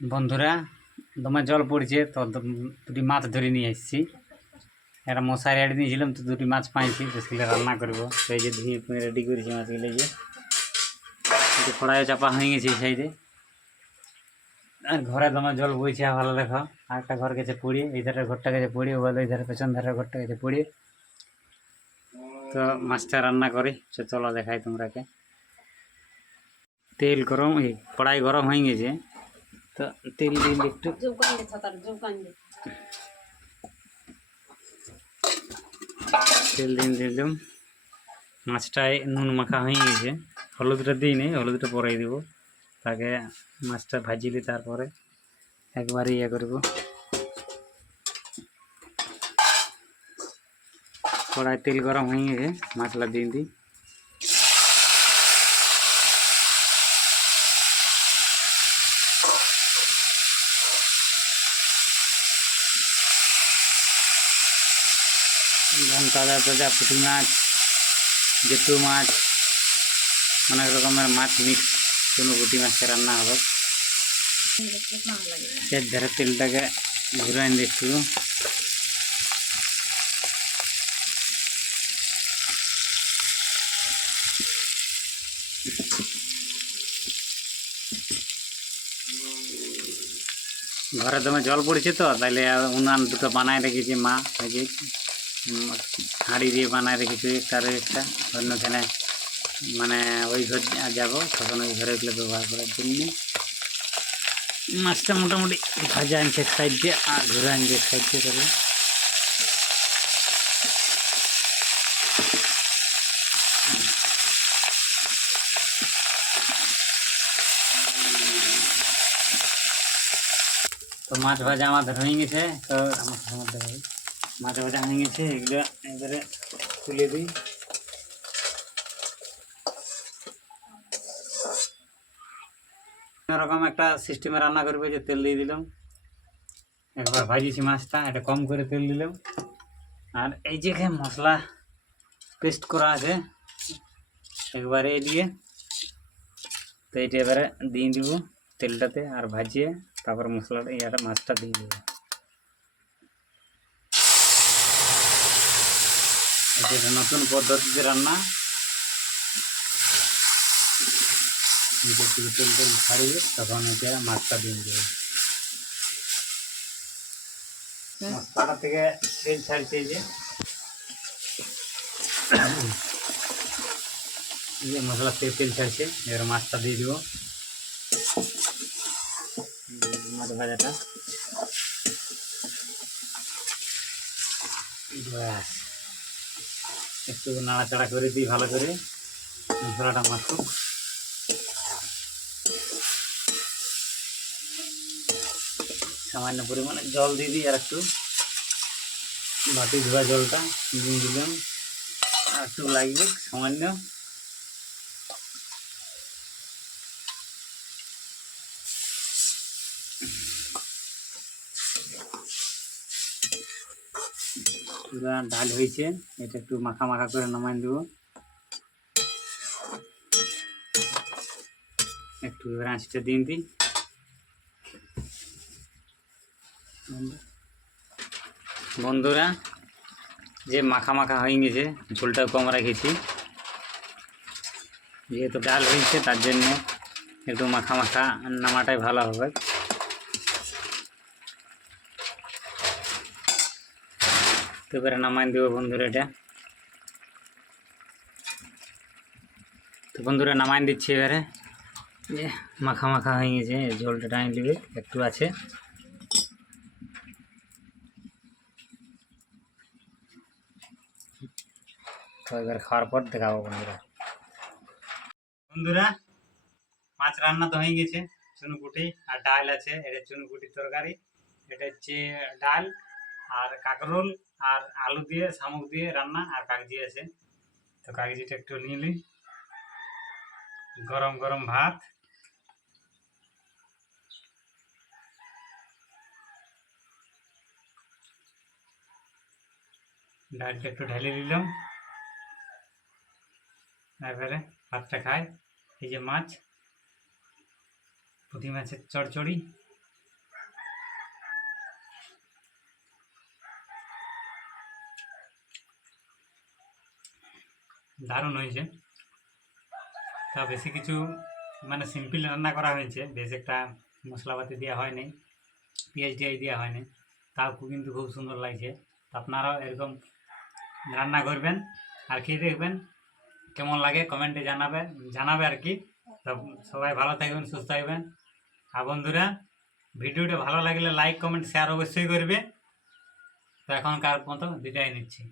বন্ধুরা, দমে জল পড়ছে তো দুটি মাছ ধরে নিয়ে এসেছি। একটা মশারি আড়ি নিয়েছিলাম তো দুটি মাছ পাইছি, তো সেগুলো রান্না করবো। তো এই যে ধুয়ে রেডি করেছি মাছগুলো, যে কড়াইয়ে চাপা হয়ে গেছে এই সাইডে। আর ঘরে দমে জল বইছে, ভালো দেখো। আর একটা ঘর গেছে পড়িয়ে, এই ধারের ঘরটা গেছে পড়িয়ে, বলে এই ধারে পেছন ধারের ঘরটা গেছে পড়িয়ে। তো মাছটা রান্না করি, চলো দেখাই তোমরাকে। তেল গরম, এই কড়াই গরম হয়ে গেছে, তো তেল দিন একটু। তেল দিলাম, মাছটায় নুন মাখা হয়ে গেছে। হলুদটা দিই নেই, হলুদটা পরে দিব। তাকে মাছটা ভাজিলি, তারপরে একবারে ইয়ে করব। কড়াই তেল গরম হয়ে গেছে, মাছলা দিয়ে দিই। তাজা তাজা পুঁটি মাছ, জেঠু মাছ, অনেক রকমের মাছ মিক্স কোনো পুঁটি মাছটা রান্না হবে। এর ধারে তেলটাকে ঘুরাই একটু। ঘরে দমে জল পড়েছে, তো তাইলে উনান দুটো বানায় রেখেছি মা। এই যে হাঁড়ি দিয়ে বানায় রেখেছি, একটা একটা অন্যখানে, মানে ওই ঘর যাবো তখন ওই ঘরে এগুলো ব্যবহার করার জন্য। মাছটা মোটামুটি ভাজা আনছে এক সাইড দিয়ে, আর ঘুরে আনছে এক সাইড দিয়ে করে। তো মাছ ভাজা আমাদের হয়ে গেছে। তো আমাদের মাছ ভাজা হয়ে গেছে, এগুলো এবারে তুলে দিই। এরকম একটা সিস্টেমে রান্না করবে, যে তেল দিয়ে দিলাম, একবার ভাজিছি মাছটা, এটা কম করে তেল দিলাম। আর এই যে মশলা পেস্ট করা আছে একবারে দিয়ে, তো এইটা এবারে দিয়ে দিব তেলটাতে, আর ভাজিয়ে তারপর মশলাটা ইয়াটা মাছটা দিয়ে দেবো। এটা নতুন পদ্ধতিতে রান্না। তেল তেল ছাড়িয়ে তখন এটা মাছটা দিয়ে দেবো। মশলাটা থেকে তেল ছাড়ছে, যে মশলা থেকে তেল ছাড়ছে, এবার মাছটা দিয়ে দেবো। মাছ ভাজাটা ব্যাস, একটু নাড়াচাড়া করে দিই ভালো করে, মশলাটা মাখুক। সামান্য পরিমাণে জল দিয়ে দিই, আর একটু বাটি ধোয়া জলটা দিয়ে দিলাম, আর একটু লাগবে সামান্য। পুরা ডাল হয়েছে, এটা একটু মাখা মাখা করে নামাই দেবো। একটু এবার আঁচটা দিয়ে দিই। বন্ধুরা, যে মাখা মাখা হয়ে গেছে, ঝোলটাও কম রেখেছি, যেহেতু ডাল হয়েছে তার জন্য একটু মাখা মাখা নামাটাই ভালো হবে। তো এবারে নামাই দেবো বন্ধুরা এটা। তো বন্ধুরা নামাই দিচ্ছি এবারে, যে মাখা মাখা হয়ে গেছে, ঝোলটা টাইম দিবে একটু আছে। তো এবার খাওয়ার পর দেখাবো বন্ধুরা। বন্ধুরা, মাছ রান্না তো হয়ে গেছে, চুনুপুটি আর ডাল আছে। এটা চুনুপুটির তরকারি, এটা হচ্ছে ডাল আর কাঁকরোল আর আলু দিয়ে শামুক দিয়ে রান্না, আর কাগজি আছে। তো কাগজিটা একটু নিয়ে নিই, গরম গরম ভাত, ডালটা একটু ঢেলে দিলাম, এবারে ভাতটা খাই। এই যে মাছ, পুঁটি মাছের চচ্চড়ি, দারুণ হয়েছে। তা বেশি কিছু মানে সিম্পল রান্না করা হয়েছে, বেশ একটা মশলাপাতি দেওয়া হয়নি, পেঁয়াজ টিয়াজ দেওয়া হয়নি, তাও কিন্তু খুব সুন্দর লাগছে। তো আপনারাও এরকম রান্না করবেন আর খেয়ে দেখবেন কেমন লাগে, কমেন্টে জানাবে আর কি। তো সবাই ভালো থাকবেন, সুস্থ থাকবেন। আর বন্ধুরা, ভিডিওটা ভালো লাগলে লাইক কমেন্ট শেয়ার অবশ্যই করবে। তো এখনকার মতো বিদায় নিচ্ছি।